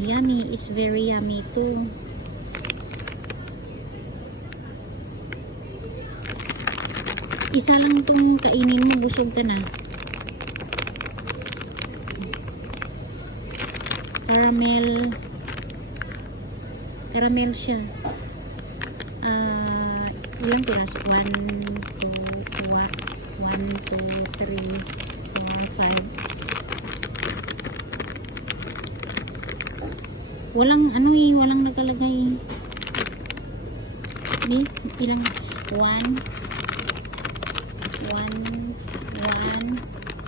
Yummy. It's very yummy too. Isa lang tong kainin mo, busog ka na. Caramel siya. Ilang piraso? 1, 2, 3, 4, 5. Walang walang nakalagay. Ilang? 1, 2,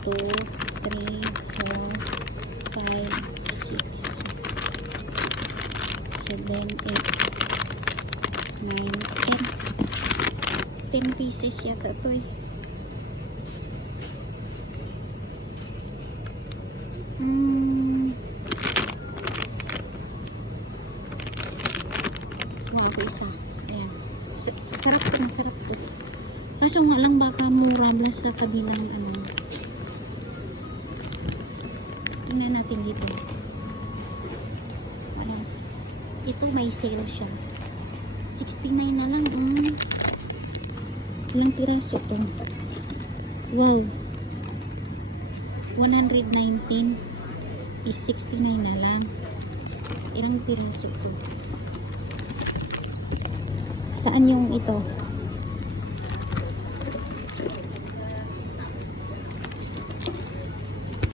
3, 4, 5, 6, 7, 8, 9, 10 pieces yata ito eh. Isa. Ayan. Sarap to, masarap to. Kaso nga lang baka mura sa kabilang tingnan natin dito. Ito may sale siya. 69 na lang. Ilang piraso to? Wow. 119 is 69 na lang. Ilang piraso to? Saan yung ito?